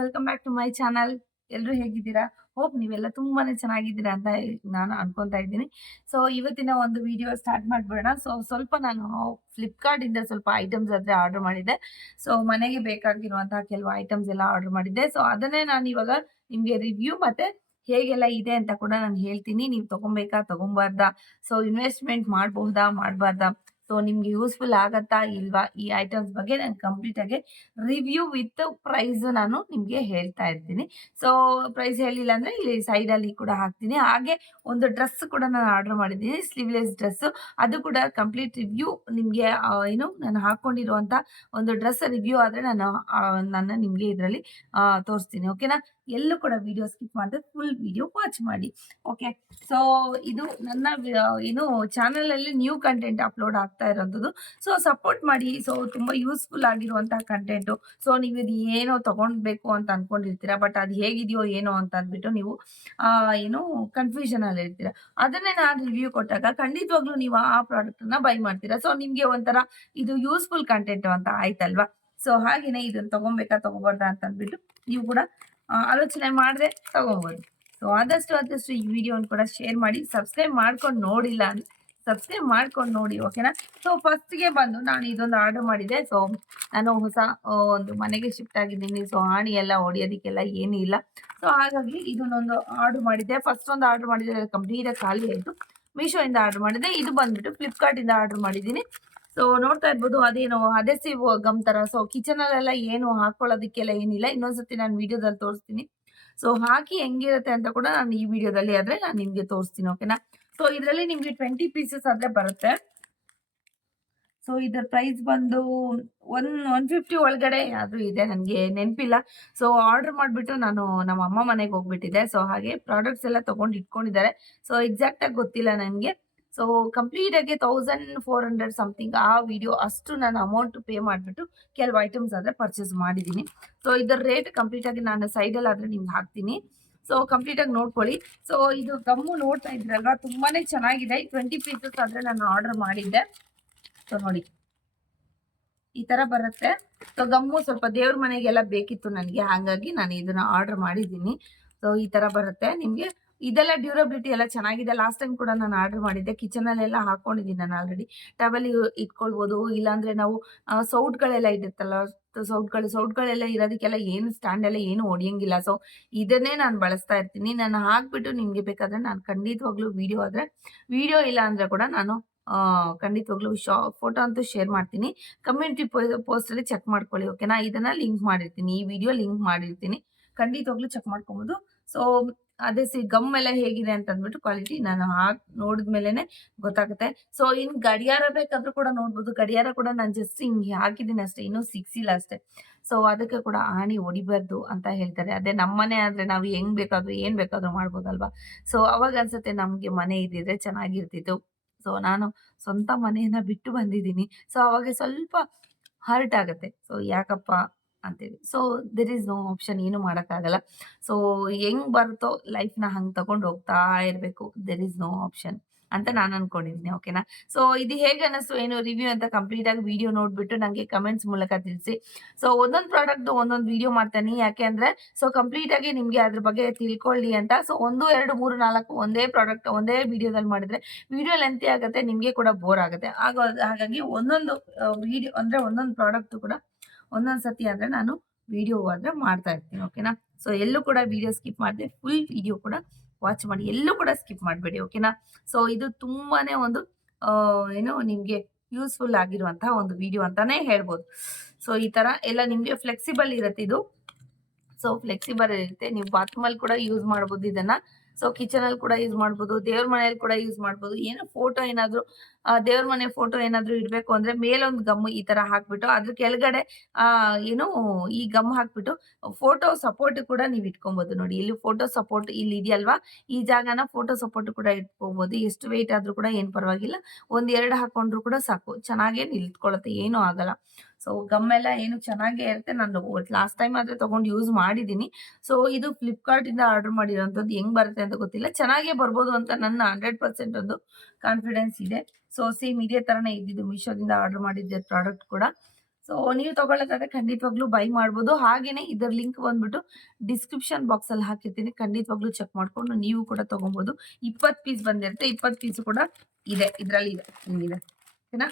Welcome back to my channel ಎಲ್ಲರೂ ಹೇಗಿದ್ದೀರಾ? Hope ನೀವೆಲ್ಲ ತುಂಬಾ ಚೆನ್ನಾಗಿದ್ದೀರಾ ಅಂತ ನಾನು ಅನ್ಕೊಂತಾ ಇದ್ದೀನಿ. ಸೊ ಇವತ್ತಿನ ಒಂದು ವಿಡಿಯೋ ಸ್ಟಾರ್ಟ್ ಮಾಡ್ಬಿಡೋಣ. ಸೊ ಸ್ವಲ್ಪ ನಾನು ಫ್ಲಿಪ್ಕಾರ್ಟ್ ಇಂದ ಸ್ವಲ್ಪ ಐಟಮ್ಸ್ ಆದ್ರೆ ಆರ್ಡರ್ ಮಾಡಿದ್ದೆ. ಸೊ ಮನೆಗೆ ಬೇಕಾಗಿರುವಂತಹ ಕೆಲವು ಐಟಮ್ಸ್ ಎಲ್ಲ ಆರ್ಡರ್ ಮಾಡಿದ್ದೆ. ಸೊ ಅದನ್ನೇ ನಾನು ಇವಾಗ ನಿಮ್ಗೆ ರಿವ್ಯೂ ಮತ್ತೆ ಹೇಗೆಲ್ಲ ಇದೆ ಅಂತ ಕೂಡ ನಾನು ಹೇಳ್ತೀನಿ. ನೀವು ತಗೊಬೇಕಾ, ತಗೊಂಬಾರ್ದಾ? ಸೊ ಇನ್ವೆಸ್ಟ್ಮೆಂಟ್ ಮಾಡಬಹುದಾ, ಮಾಡಬಾರ್ದಾ? ಸೊ ನಿಮ್ಗೆ ಯೂಸ್ಫುಲ್ ಆಗತ್ತಾ ಇಲ್ವಾ ಈ ಐಟಮ್ಸ್ ಬಗ್ಗೆ ನಾನು ಕಂಪ್ಲೀಟ್ ಆಗಿ ರಿವ್ಯೂ ವಿತ್ ಪ್ರೈಸ್ ನಾನು ನಿಮ್ಗೆ ಹೇಳ್ತಾ ಇರ್ತೀನಿ. ಸೊ ಪ್ರೈಸ್ ಹೇಳಿಲ್ಲ ಅಂದ್ರೆ ಇಲ್ಲಿ ಸೈಡ್ ಅಲ್ಲಿ ಕೂಡ ಹಾಕ್ತೀನಿ. ಹಾಗೆ ಒಂದು ಡ್ರೆಸ್ ಕೂಡ ನಾನು ಆರ್ಡರ್ ಮಾಡಿದ್ದೀನಿ ಸ್ಲೀವ್ಲೆಸ್ ಡ್ರೆಸ್ ಅದು ಕೂಡ ಕಂಪ್ಲೀಟ್ ರಿವ್ಯೂ ನಿಮ್ಗೆ ಏನು ನಾನು ಹಾಕೊಂಡಿರುವಂತ ಒಂದು ಡ್ರೆಸ್ ರಿವ್ಯೂ ಆದ್ರೆ ನಾನು ನನ್ನ ನಿಮ್ಗೆ ಇದರಲ್ಲಿ ತೋರಿಸ್ತೀನಿ. ಓಕೆನಾ ಎಲ್ಲೂ ಕೂಡ ವಿಡಿಯೋ ಸ್ಕಿಪ್ ಮಾಡಿದ್ರೆ ಫುಲ್ ವಿಡಿಯೋ ವಾಚ್ ಮಾಡಿ. ಓಕೆ ಸೊ ಇದು ನನ್ನ ಏನು ಚಾನಲ್ ಅಲ್ಲಿ ನ್ಯೂ ಕಂಟೆಂಟ್ ಅಪ್ಲೋಡ್ ಆಗ್ತಾ ಇರೋದು ಸೊ ಸಪೋರ್ಟ್ ಮಾಡಿ. ಸೊ ತುಂಬಾ ಯೂಸ್ಫುಲ್ ಆಗಿರುವಂತಹ ಕಂಟೆಂಟು ಸೊ ನೀವು ಇದು ಏನೋ ತಗೊಂಡ್ಬೇಕು ಅಂತ ಅನ್ಕೊಂಡಿರ್ತೀರಾ ಬಟ್ ಅದು ಹೇಗಿದೆಯೋ ಏನೋ ಅಂತ ಅಂದ್ಬಿಟ್ಟು ನೀವು ಏನು ಕನ್ಫ್ಯೂಷನ್ ಅಲ್ಲಿ ಇರ್ತೀರಾ. ಅದನ್ನೇ ನಾನು ರಿವ್ಯೂ ಕೊಟ್ಟಾಗ ಖಂಡಿತವಾಗ್ಲೂ ನೀವು ಆ ಪ್ರಾಡಕ್ಟ್ನ ಬೈ ಮಾಡ್ತೀರಾ. ಸೊ ನಿಮ್ಗೆ ಒಂಥರ ಇದು ಯೂಸ್ಫುಲ್ ಕಂಟೆಂಟ್ ಅಂತ ಆಯ್ತಲ್ವಾ? ಸೊ ಹಾಗೇನೆ ಇದನ್ನ ತಗೊಬೇಕಾ, ತಗೋಬಾರ್ದಾ ಅಂತ ಅಂದ್ಬಿಟ್ಟು ನೀವು ಕೂಡ ಆಲೋಚನೆ ಮಾಡಿದ್ರೆ ತಗೊಬೋದು. ಸೊ ಆದಷ್ಟು ಆದಷ್ಟು ಈ ವಿಡಿಯೋನ ಕೂಡ ಶೇರ್ ಮಾಡಿ ಸಬ್ಸ್ಕ್ರೈಬ್ ಮಾಡ್ಕೊಂಡು ನೋಡಿಲ್ಲ ಅಂದ್ರೆ ಸಬ್ಸ್ಕ್ರೈಬ್ ಮಾಡ್ಕೊಂಡು ನೋಡಿ ಓಕೆನಾ ಸೊ ಫಸ್ಟ್ಗೆ ಬಂದು ನಾನು ಇದೊಂದು ಆರ್ಡರ್ ಮಾಡಿದೆ. ಸೊ ನಾನು ಹೊಸ ಒಂದು ಮನೆಗೆ ಶಿಫ್ಟ್ ಆಗಿದ್ದೀನಿ. ಸೊ ಆಣಿ ಎಲ್ಲ ಹೊಡಿಯೋದಕ್ಕೆಲ್ಲ ಏನೂ ಇಲ್ಲ. ಸೊ ಹಾಗಾಗಿ ಇದನ್ನೊಂದು ಆರ್ಡರ್ ಮಾಡಿದ್ದೆ ಫಸ್ಟ್ ಒಂದು ಆರ್ಡರ್ ಮಾಡಿದ್ರೆ ಕಂಪ್ಲೀಟ್ ಖಾಲಿ ಆಯಿತು. ಮೀಶೋಯಿಂದ ಆರ್ಡರ್ ಮಾಡಿದೆ. ಇದು ಬಂದ್ಬಿಟ್ಟು ಫ್ಲಿಪ್ಕಾರ್ಟಿಂದ ಆರ್ಡರ್ ಮಾಡಿದ್ದೀನಿ. ಸೊ ನೋಡ್ತಾ ಇರ್ಬೋದು, ಅದೇನು ಅದೆಸಿವ್ ಗಮ್ ತರ. ಸೊ ಕಿಚನ್ ಅಲ್ಲೆಲ್ಲ ಏನು ಹಾಕೊಳ್ಳೋದಕ್ಕೆಲ್ಲ ಏನಿಲ್ಲ. ಇನ್ನೊಂದ್ಸತಿ ನಾನು ವಿಡಿಯೋದಲ್ಲಿ ತೋರಿಸ್ತೀನಿ. ಸೊ ಹಾಕಿ ಹೆಂಗಿರುತ್ತೆ ಅಂತ ಕೂಡ ನಾನು ಈ ವಿಡಿಯೋದಲ್ಲಿ ಆದ್ರೆ ನಾನು ನಿಮ್ಗೆ ತೋರಿಸ್ತೀನಿ ಓಕೆನಾ ಸೊ ಇದರಲ್ಲಿ ನಿಮ್ಗೆ ಟ್ವೆಂಟಿ ಪೀಸಸ್ ಆದ್ರೆ ಬರುತ್ತೆ. ಸೊ ಇದರ ಪ್ರೈಸ್ ಬಂದು ಒನ್ ಒನ್ ಫಿಫ್ಟಿ ಒಳಗಡೆ ಆದ್ರೂ ಇದೆ, ನನಗೆ ನೆನಪಿಲ್ಲ. ಸೊ ಆರ್ಡರ್ ಮಾಡಿಬಿಟ್ಟು ನಾನು ನಮ್ಮ ಅಮ್ಮ ಮನೆಗೆ ಹೋಗ್ಬಿಟ್ಟಿದ್ದೆ. ಸೊ ಹಾಗೆ ಪ್ರಾಡಕ್ಟ್ಸ್ ಎಲ್ಲ ತಗೊಂಡು ಇಟ್ಕೊಂಡಿದ್ದಾರೆ. ಸೊ ಎಕ್ಸಾಕ್ಟ್ ಆಗಿ ಗೊತ್ತಿಲ್ಲ ನನಗೆ. ಸೊ ಕಂಪ್ಲೀಟ್ ಆಗಿ ತೌಸಂಡ್ ಫೋರ್ ಹಂಡ್ರೆಡ್ ಸಮಥಿಂಗ್ ಆ ವಿಡಿಯೋ ಅಷ್ಟು ನಾನು ಅಮೌಂಟ್ ಪೇ ಮಾಡಿಬಿಟ್ಟು ಕೆಲವು ಐಟಮ್ಸ್ ಆದರೆ ಪರ್ಚೇಸ್ ಮಾಡಿದ್ದೀನಿ ಸೊ ಇದರ ರೇಟ್ ಕಂಪ್ಲೀಟ್ ಆಗಿ ನಾನು ಸೈಡಲ್ಲಿ ಆದರೆ ನಿಮ್ಗೆ ಹಾಕ್ತೀನಿ. ಸೊ ಕಂಪ್ಲೀಟ್ ಆಗಿ ನೋಡ್ಕೊಳ್ಳಿ. ಸೊ ಇದು ಗಮ್ಮು ನೋಡ್ತಾ ಇದ್ರಲ್ವಾ? ತುಂಬಾನೇ ಚೆನ್ನಾಗಿದೆ. ಟ್ವೆಂಟಿ ಪೀಸಸ್ ಆದರೆ ನಾನು ಆರ್ಡರ್ ಮಾಡಿದ್ದೆ. ಸೊ ನೋಡಿ. ಈ ತರ ಬರುತ್ತೆ. ಸೊ ಗಮ್ಮು ಸ್ವಲ್ಪ ದೇವ್ರ ಮನೆಗೆಲ್ಲ ಬೇಕಿತ್ತು ನನಗೆ. ಹಾಗಾಗಿ ನಾನು ಇದನ್ನ ಆರ್ಡರ್ ಮಾಡಿದ್ದೀನಿ. ಸೊ ಈ ತರ ಬರುತ್ತೆ. ನಿಮ್ಗೆ ಇದೆಲ್ಲ ಡ್ಯೂರಬಿಲಿಟಿ ಎಲ್ಲ ಚೆನ್ನಾಗಿದೆ. ಲಾಸ್ಟ್ ಟೈಮ್ ಕೂಡ ನಾನು ಆರ್ಡರ್ ಮಾಡಿದ್ದೆ. ಕಿಚನ್ ಅಲ್ಲೆಲ್ಲ ಹಾಕೊಂಡಿದ್ದೀನಿ ನಾನು ಆಲ್ರೆಡಿ. ಟವಲ್ ಇಟ್ಕೊಳ್ಬೋದು. ಇಲ್ಲಾಂದ್ರೆ ನಾವು ಸೌಟ್ಗಳೆಲ್ಲ ಇರುತ್ತಲ್ಲ ಸೌಟ್ಗಳು, ಸೌಟ್ಗಳೆಲ್ಲ ಇರೋದಕ್ಕೆಲ್ಲ ಏನು ಸ್ಟ್ಯಾಂಡ್ ಎಲ್ಲ ಏನು ಹೊಡಿಯಂಗಿಲ್ಲ ಸೊ, ಇದನ್ನೇ ನಾನು ಬಳಸ್ತಾ ಇರ್ತೀನಿ. ನಾನು ಹಾಕ್ಬಿಟ್ಟು ನಿಮ್ಗೆ ಬೇಕಾದ್ರೆ ನಾನು ಖಂಡಿತವಾಗ್ಲೂ ವಿಡಿಯೋ ಆದ್ರೆ, ವಿಡಿಯೋ ಇಲ್ಲ ಅಂದ್ರೆ ಕೂಡ ನಾನು ಖಂಡಿತವಾಗ್ಲೂ ಶಾ, ಫೋಟೋ ಅಂತೂ ಶೇರ್ ಮಾಡ್ತೀನಿ. ಕಮ್ಯುನಿಟಿ ಪೋಸ್ಟ್ ಅಲ್ಲಿ ಚೆಕ್ ಮಾಡ್ಕೊಳ್ಳಿ, ಓಕೆನಾ? ಇದನ್ನ ಲಿಂಕ್ ಮಾಡಿರ್ತೀನಿ. ಈ ವಿಡಿಯೋ ಲಿಂಕ್ ಮಾಡಿರ್ತೀನಿ. ಖಂಡಿತವಾಗ್ಲೂ ಚೆಕ್ ಮಾಡ್ಕೊಬೋದು. ಸೊ ಅದೇ ಸಿ ಗಮ್ ಎಲ್ಲ ಹೇಗಿದೆ ಅಂತ ಅಂದ್ಬಿಟ್ಟು ಕ್ವಾಲಿಟಿ ನಾನು ಹಾಕ್ ನೋಡಿದ್ಮೇಲೆನೆ ಗೊತ್ತಾಗುತ್ತೆ. ಸೊ, ಇನ್ ಗಡಿಯಾರ ಬೇಕಾದ್ರೂ ಕೂಡ ನೋಡ್ಬೋದು. ಗಡಿಯಾರ ಕೂಡ ನಾನು ಜಸ್ಟ್ ಹಿಂಗೆ ಹಾಕಿದ್ದೀನಿ ಅಷ್ಟೇ. ಇನ್ನೂ ಸಿಕ್ಸಿಲ್ಲ ಅಷ್ಟೇ. ಸೊ, ಅದಕ್ಕೆ ಕೂಡ ಆಣಿ ಹೊಡಿಬಾರ್ದು ಅಂತ ಹೇಳ್ತಾರೆ. ಅದೇ ನಮ್ಮನೆ ಆದ್ರೆ ನಾವು ಹೆಂಗ್ ಬೇಕಾದ್ರೂ, ಏನ್ ಬೇಕಾದ್ರೂ ಮಾಡ್ಬೋದಲ್ವಾ? ಸೊ, ಅವಾಗ ಅನ್ಸುತ್ತೆ ನಮ್ಗೆ ಮನೆ ಇದ್ದಿದ್ರೆ ಚೆನ್ನಾಗಿರ್ತಿತ್ತು. ಸೊ, ನಾನು ಸ್ವಂತ ಮನೆಯನ್ನ ಬಿಟ್ಟು ಬಂದಿದ್ದೀನಿ. ಸೊ, ಅವಾಗ ಸ್ವಲ್ಪ ಹರ್ಟ್ ಆಗುತ್ತೆ. ಸೊ, ಯಾಕಪ್ಪ ಅಂತೇಳಿ so there is no option ಏನು ಮಾಡೋಕ್ಕಾಗಲ್ಲ. ಸೊ ಹೆಂಗ್ ಬರುತ್ತೋ ಲೈಫ್ನ ಹಂಗೆ ತಗೊಂಡು ಹೋಗ್ತಾ ಇರಬೇಕು ದೆರ್ ಈಸ್ ನೋ ಆಪ್ಷನ್ ಅಂತ ನಾನು ಅನ್ಕೊಂಡಿದ್ದೀನಿ ಓಕೆನಾ ಸೊ ಇದು ಹೇಗೆ ಅನ್ನಿಸ್ತು ಏನು ರಿವ್ಯೂ ಅಂತ ಕಂಪ್ಲೀಟ್ ಆಗಿ ವಿಡಿಯೋ ನೋಡ್ಬಿಟ್ಟು ನನಗೆ ಕಮೆಂಟ್ಸ್ ಮೂಲಕ ತಿಳಿಸಿ. ಸೊ ಒಂದೊಂದು ಪ್ರಾಡಕ್ಟ್ ಒಂದೊಂದು ವಿಡಿಯೋ ಮಾಡ್ತೀನಿ, ಯಾಕೆ ಅಂದ್ರೆ ಸೊ ಕಂಪ್ಲೀಟ್ ಆಗಿ ನಿಮ್ಗೆ ಅದ್ರ ಬಗ್ಗೆ ತಿಳ್ಕೊಳ್ಳಿ ಅಂತ. ಸೊ ಒಂದು, ಎರಡು, ಮೂರು, ನಾಲ್ಕು ಒಂದೇ ಪ್ರಾಡಕ್ಟ್ ಒಂದೇ ವಿಡಿಯೋದಲ್ಲಿ ಮಾಡಿದ್ರೆ ವಿಡಿಯೋ ಲೆಂತಿ ಆಗುತ್ತೆ, ನಿಮಗೆ ಕೂಡ ಬೋರ್ ಆಗುತ್ತೆ. ಆಗೋ, ಹಾಗಾಗಿ ಒಂದೊಂದು ವಿಡಿಯೋ ಅಂದ್ರೆ ಒಂದೊಂದು ಪ್ರಾಡಕ್ಟ್ ಕೂಡ ಒಂದೊಂದು ಸತಿ ಅಂದ್ರೆ ನಾನು ವಿಡಿಯೋ ಆದರೆ ಮಾಡ್ತಾ ಇರ್ತೀನಿ ಓಕೆನಾ ಸೊ ಎಲ್ಲೂ ಕೂಡ ವಿಡಿಯೋ ಸ್ಕಿಪ್ ಮಾಡಿದೆ ಫುಲ್ ವಿಡಿಯೋ ಕೂಡ ವಾಚ್ ಮಾಡಿ, ಎಲ್ಲೂ ಕೂಡ ಸ್ಕಿಪ್ ಮಾಡಬೇಡಿ ಓಕೆನಾ ಸೊ ಇದು ತುಂಬಾನೇ ಒಂದು ಏನು ನಿಮಗೆ ಯೂಸ್ಫುಲ್ ಆಗಿರುವಂತಹ ಒಂದು ವಿಡಿಯೋ ಅಂತಾನೆ ಹೇಳ್ಬೋದು. ಸೊ ಈ ತರ ಎಲ್ಲ ನಿಮ್ಗೆ ಫ್ಲೆಕ್ಸಿಬಲ್ ಇರುತ್ತೆ ಇದು. ಸೊ ಫ್ಲೆಕ್ಸಿಬಲ್ ಇರುತ್ತೆ, ನೀವು ಬಾತ್ರೂಮಲ್ಲಿ ಕೂಡ ಯೂಸ್ ಮಾಡ್ಬೋದು ಇದನ್ನ. ಸೊ ಕಿಚನ್ ಅಲ್ಲಿ ಕೂಡ ಯೂಸ್ ಮಾಡ್ಬೋದು, ದೇವ್ರ ಮನೆಯಲ್ಲಿ ಕೂಡ ಯೂಸ್ ಮಾಡ್ಬೋದು. ಏನೋ ಫೋಟೋ ಏನಾದ್ರು ದೇವ್ರ ಮನೆ ಫೋಟೋ ಏನಾದ್ರು ಇಡ್ಬೇಕು ಅಂದ್ರೆ ಮೇಲೊಂದು ಗಮ್ ಈ ತರ ಹಾಕ್ಬಿಟ್ಟು, ಅದ್ರ ಕೆಳಗಡೆ, ಆ, ಏನು ಈ ಗಮ್ ಹಾಕ್ಬಿಟ್ಟು ಫೋಟೋ ಸಪೋರ್ಟ್ ಕೂಡ ನೀವು ಇಟ್ಕೊಬಹುದು ನೋಡಿ. ಇಲ್ಲಿ ಫೋಟೋ ಸಪೋರ್ಟ್ ಇಲ್ಲಿ ಇದೆಯಲ್ವಾ? ಈ ಜಾಗನ ಫೋಟೋ ಸಪೋರ್ಟ್ ಕೂಡ ಇಟ್ಕೋಬಹುದು ಎಷ್ಟು ವೆಯ್ಟ್ ಆದ್ರೂ ಕೂಡ ಏನ್ ಪರವಾಗಿಲ್ಲ. ಒಂದ್ ಎರಡು ಹಾಕೊಂಡ್ರು ಕೂಡ ಸಾಕು. ಚೆನ್ನಾಗೇ ನಿಲ್ತ್ಕೊಳ್ಳುತ್ತೆ ಏನೂ ಆಗಲ್ಲ. ಸೊ ಗಮ್ ಎಲ್ಲ ಏನು ಚೆನ್ನಾಗೇ ಇರುತ್ತೆ. ನಾನು ಲಾಸ್ಟ್ ಟೈಮ್ ಆದ್ರೆ ತಗೊಂಡು ಯೂಸ್ ಮಾಡಿದೀನಿ ಸೊ ಇದು ಫ್ಲಿಪ್ಕಾರ್ಟ್ ಇಂದ ಆರ್ಡರ್ ಮಾಡಿರೋಂಥದ್ದು. ಹೆಂಗ್ ಬರುತ್ತೆ ಅಂತ ಗೊತ್ತಿಲ್ಲ. ಚೆನ್ನಾಗೇ ಬರ್ಬೋದು ಅಂತ ನನ್ನ ಹಂಡ್ರೆಡ್ ಪರ್ಸೆಂಟ್ ಒಂದು ಕಾನ್ಫಿಡೆನ್ಸ್ ಇದೆ. ಸೊ ಸೇಮ್ ಇದೇ ತರನೇ ಇದ್ದಿದ್ದು ಮೀಶೋದಿಂದ ಆರ್ಡರ್ ಮಾಡಿದ್ದೆ ಪ್ರಾಡಕ್ಟ್ ಕೂಡ. ಸೊ ನೀವು ತಗೊಳ್ಳೋದಾದ್ರೆ ಖಂಡಿತವಾಗ್ಲೂ ಬೈ ಮಾಡ್ಬೋದು. ಹಾಗೇನೆ ಇದರ ಲಿಂಕ್ ಬಂದ್ಬಿಟ್ಟು ಡಿಸ್ಕ್ರಿಪ್ಷನ್ ಬಾಕ್ಸ್ ಅಲ್ಲಿ ಹಾಕಿರ್ತೀನಿ. ಖಂಡಿತವಾಗ್ಲೂ ಚೆಕ್ ಮಾಡ್ಕೊಂಡು ನೀವು ಕೂಡ ತಗೊಬಹುದು ಇಪ್ಪತ್ತು ಪೀಸ್ ಬಂದಿರುತ್ತೆ. ಇಪ್ಪತ್ತು ಪೀಸ್ ಕೂಡ ಇದೆ. ಇದರಲ್ಲಿ ಇದೆ. ಹಿಂಗಿದೆ ಓಕೆನಾ